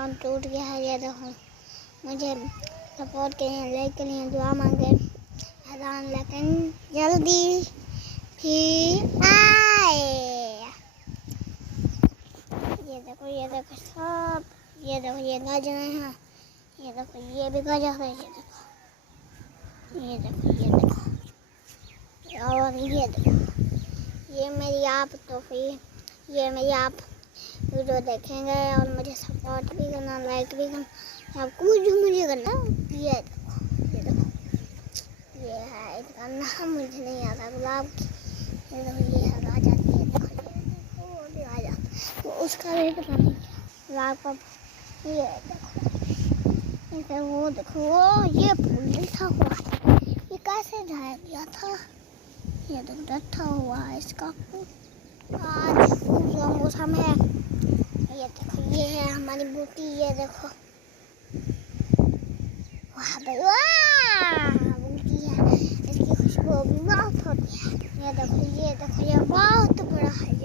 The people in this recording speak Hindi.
अकाउंट टूट गया है। ये देखो, मुझे सपोर्ट के लिए, लाइक के लिए दुआ मांगे अजान, लेकिन जल्दी ही आए। ये देखो सब, ये देखो ये गाजर है, ये देखो ये भी गाजर है, ये देखो ये देखो ये देखो, और ये देखो ये मेरी आप तो फिर ये मेरी आप वीडियो देखेंगे और मुझे सपोर्ट भी करना, लाइक भी करना, सब कुछ मुझे करना। ये देखो ये है, इसका नाम मुझे नहीं आता, गुलाब की। ये देखो ये है आ जाती है, देखो वो भी आ जाता, तो उसका भी पता नहीं गुलाब का। ये देखो वो देखो वो ये फूल लिखा हुआ है, ये कैसे ढाया गया था? ये देखो रखा हुआ है इसका आज फूल का मौसम है। ये देखो ये है हमारी बूटी, ये देखो वाह भाई वाह, बूटी है, इसकी खुशबू भी बहुत होती है। ये देखो ये बहुत बड़ा है।